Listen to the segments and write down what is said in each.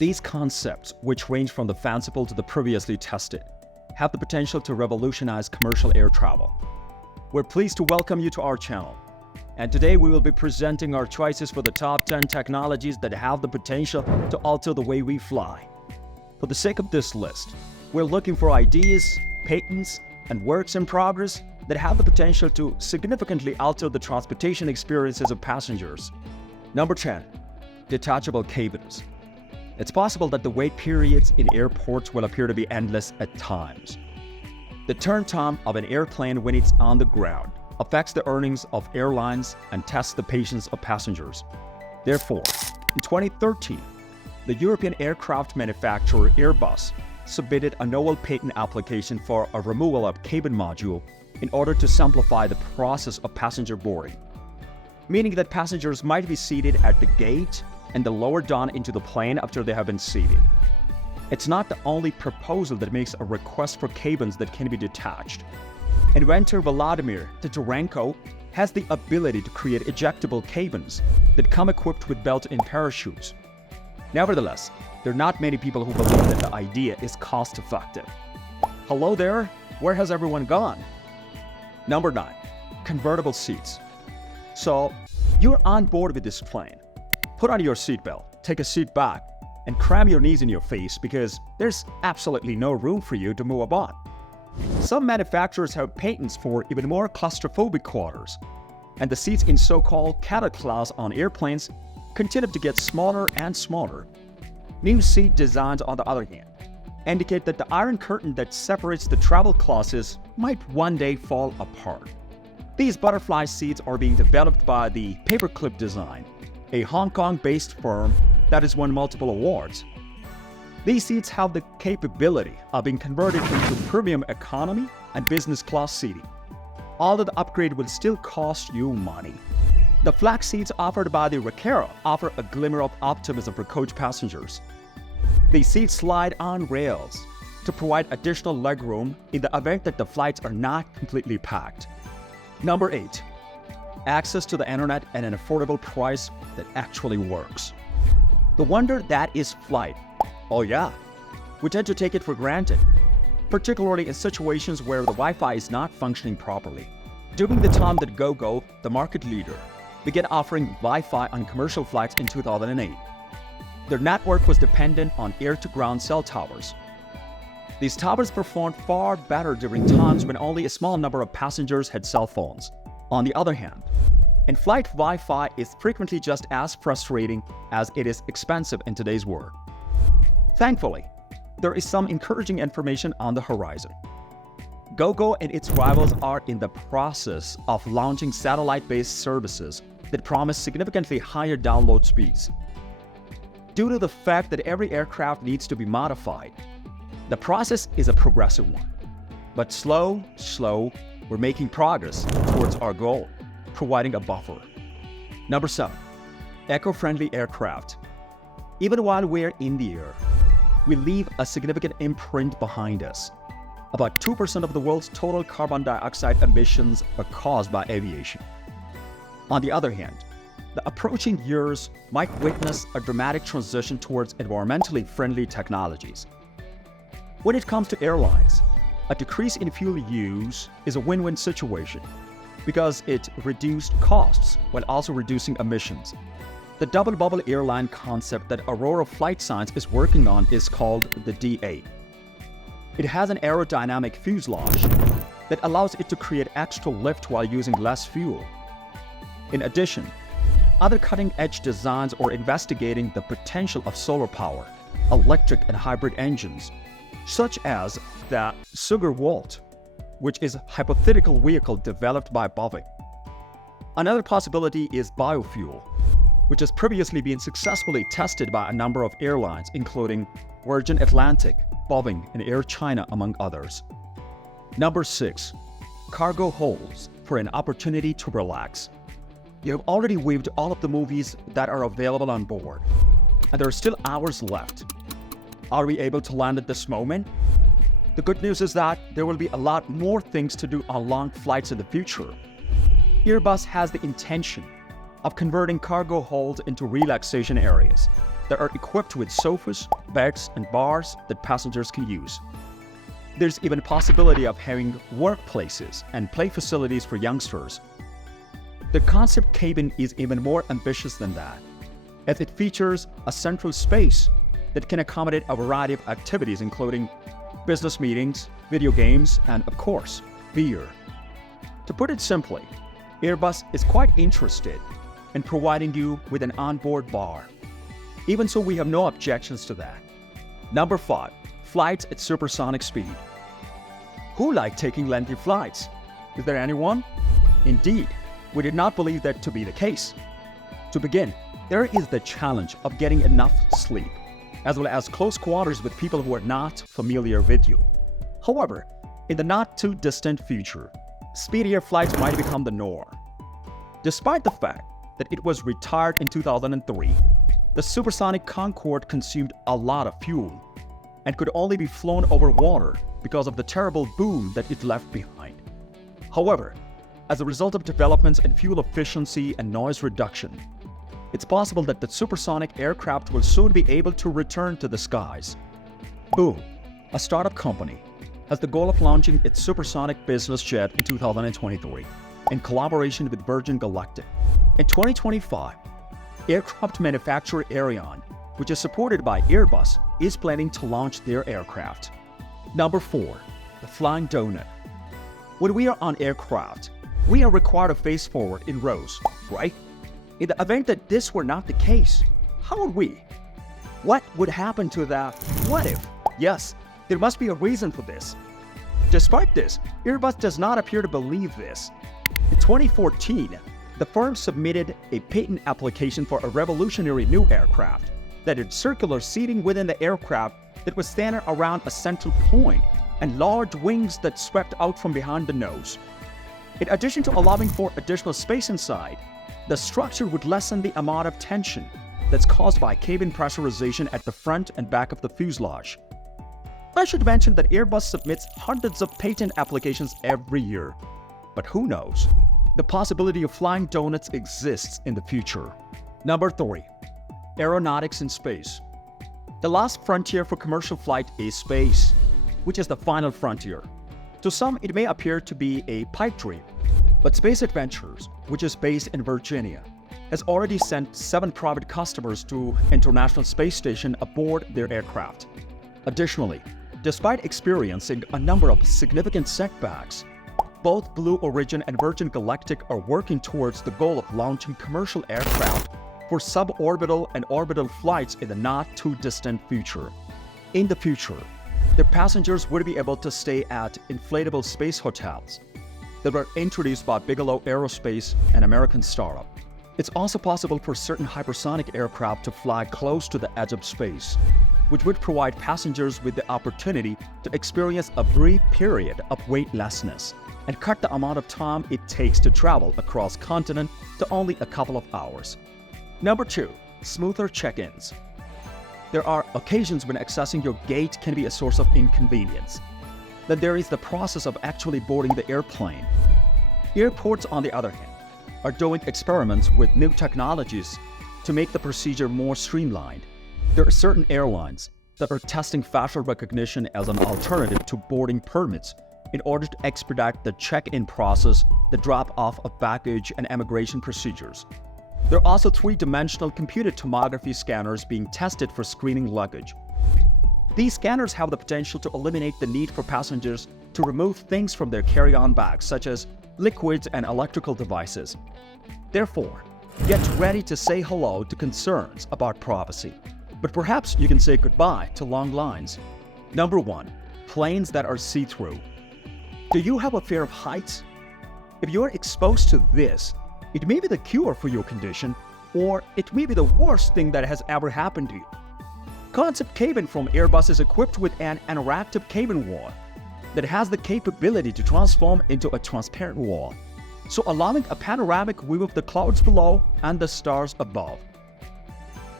These concepts, which range from the fanciful to the previously tested, have the potential to revolutionize commercial air travel. We're pleased to welcome you to our channel, and today we will be presenting our choices for the top 10 technologies that have the potential to alter the way we fly. For the sake of this list, we're looking for ideas, patents, and works in progress that have the potential to significantly alter the transportation experiences of passengers. Number 10. Detachable cabins. It's possible that the wait periods in airports will appear to be endless at times. The turn time of an airplane when it's on the ground affects the earnings of airlines and tests the patience of passengers. Therefore, in 2013, the European aircraft manufacturer Airbus submitted a novel patent application for a removal of cabin module in order to simplify the process of passenger boarding, meaning that passengers might be seated at the gate and then lowered down into the plane after they have been seated. It's not the only proposal that makes a request for cabins that can be detached. Inventor Vladimir Titarenko has the ability to create ejectable cabins that come equipped with built-in parachutes. Nevertheless, there are not many people who believe that the idea is cost-effective. Hello there, where has everyone gone? Number 9. Convertible seats. So, you're on board with this plane. Put on your seatbelt, take a seat back, and cram your knees in your face because there's absolutely no room for you to move about. Some manufacturers have patents for even more claustrophobic quarters, and the seats in so-called cadet class on airplanes continue to get smaller and smaller. New seat designs, on the other hand, indicate that the iron curtain that separates the travel classes might one day fall apart. These butterfly seats are being developed by the Paperclip Design, a Hong Kong-based firm that has won multiple awards. These seats have the capability of being converted into premium economy and business class seating, although the upgrade will still cost you money. The flex seats offered by the Recaro offer a glimmer of optimism for coach passengers. These seats slide on rails to provide additional legroom in the event that the flights are not completely packed. Number 8. Access to the internet at an affordable price that actually works. The wonder that is flight. Oh yeah, we tend to take it for granted, particularly in situations where the Wi-Fi is not functioning properly. During the time that GoGo, the market leader, began offering Wi-Fi on commercial flights in 2008. Their network was dependent on air-to-ground cell towers. These towers performed far better during times when only a small number of passengers had cell phones. On the other hand, in-flight Wi-Fi is frequently just as frustrating as it is expensive in today's world. Thankfully, there is some encouraging information on the horizon. GoGo and its rivals are in the process of launching satellite-based services that promise significantly higher download speeds. Due to the fact that every aircraft needs to be modified, the process is a progressive one. But slow, we're making progress towards our goal, providing a buffer. Number 7. Eco-friendly aircraft. Even while we're in the air, we leave a significant imprint behind us. About 2% of the world's total carbon dioxide emissions are caused by aviation. On the other hand, the approaching years might witness a dramatic transition towards environmentally friendly technologies. When it comes to airlines, a decrease in fuel use is a win-win situation because it reduced costs while also reducing emissions. The double-bubble airline concept that Aurora Flight Science is working on is called the D8. It has an aerodynamic fuselage that allows it to create extra lift while using less fuel. In addition, other cutting-edge designs are investigating the potential of solar power, electric and hybrid engines, such as the Sugar Volt, which is a hypothetical vehicle developed by Boeing. Another possibility is biofuel, which has previously been successfully tested by a number of airlines, including Virgin Atlantic, Boeing, and Air China, among others. Number 6. Cargo holds for an opportunity to relax. You have already viewed all of the movies that are available on board, and there are still hours left. Are we able to land at this moment? The good news is that there will be a lot more things to do on long flights in the future. Airbus has the intention of converting cargo holds into relaxation areas. that are equipped with sofas, beds, and bars that passengers can use. There's even a possibility of having workplaces and play facilities for youngsters. The concept cabin is even more ambitious than that, as it features a central space that can accommodate a variety of activities including business meetings, video games, and of course, beer. To put it simply, Airbus is quite interested in providing you with an onboard bar. Even so, we have no objections to that. Number 5, flights at supersonic speed. Who like taking lengthy flights? Is there anyone? Indeed, we did not believe that to be the case. To begin, there is the challenge of getting enough sleep, as well as close quarters with people who are not familiar with you. However, in the not-too-distant future, speedier flights might become the norm. Despite the fact that it was retired in 2003, the supersonic Concorde consumed a lot of fuel and could only be flown over water because of the terrible boom that it left behind. However, as a result of developments in fuel efficiency and noise reduction, it's possible that the supersonic aircraft will soon be able to return to the skies. Boom, a startup company, has the goal of launching its supersonic business jet in 2023 in collaboration with Virgin Galactic. In 2025, aircraft manufacturer Ariane, which is supported by Airbus, is planning to launch their aircraft. Number 4, the flying donut. When we are on aircraft, we are required to face forward in rows, right? In the event that this were not the case, how would we? What would happen to the what if? Yes, there must be a reason for this. Despite this, Airbus does not appear to believe this. In 2014, the firm submitted a patent application for a revolutionary new aircraft that had circular seating within the aircraft that was centered around a central point and large wings that swept out from behind the nose. In addition to allowing for additional space inside, the structure would lessen the amount of tension that's caused by cabin pressurization at the front and back of the fuselage. I should mention that Airbus submits hundreds of patent applications every year. But who knows? The possibility of flying donuts exists in the future. Number 3, aeronautics in space. The last frontier for commercial flight is space, which is the final frontier. To some, it may appear to be a pipe dream, but Space Adventures, which is based in Virginia, has already sent 7 private customers to International Space Station aboard their aircraft. Additionally, despite experiencing a number of significant setbacks, both Blue Origin and Virgin Galactic are working towards the goal of launching commercial aircraft for suborbital and orbital flights in the not-too-distant future. In the future, the passengers would be able to stay at inflatable space hotels that were introduced by Bigelow Aerospace, an American startup. It's also possible for certain hypersonic aircraft to fly close to the edge of space, which would provide passengers with the opportunity to experience a brief period of weightlessness and cut the amount of time it takes to travel across continent to only a couple of hours. Number 2, smoother check-ins. There are occasions when accessing your gate can be a source of inconvenience. Then there is the process of actually boarding the airplane. Airports, on the other hand, are doing experiments with new technologies to make the procedure more streamlined. There are certain airlines that are testing facial recognition as an alternative to boarding permits in order to expedite the check-in process, the drop-off of baggage, and immigration procedures. There are also 3-dimensional computed tomography scanners being tested for screening luggage. These scanners have the potential to eliminate the need for passengers to remove things from their carry-on bags, such as liquids and electrical devices. Therefore, get ready to say hello to concerns about privacy. But perhaps you can say goodbye to long lines. Number 1, planes that are see-through. Do you have a fear of heights? If you are exposed to this, it may be the cure for your condition, or it may be the worst thing that has ever happened to you. Concept Cabin from Airbus is equipped with an interactive cabin wall that has the capability to transform into a transparent wall, so allowing a panoramic view of the clouds below and the stars above.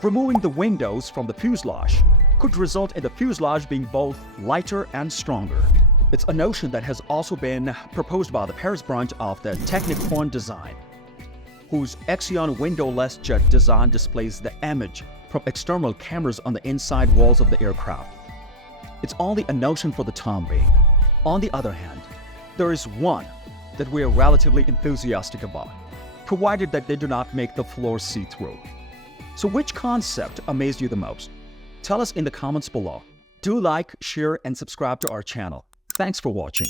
Removing the windows from the fuselage could result in the fuselage being both lighter and stronger. It's a notion that has also been proposed by the Paris branch of the Techniquement Design. whose Axion windowless jet design displays the image from external cameras on the inside walls of the aircraft. It's only a notion for the time being. On the other hand, there is one that we are relatively enthusiastic about, provided that they do not make the floor see-through. So which concept amazed you the most? Tell us in the comments below. Do like, share, and subscribe to our channel. Thanks for watching.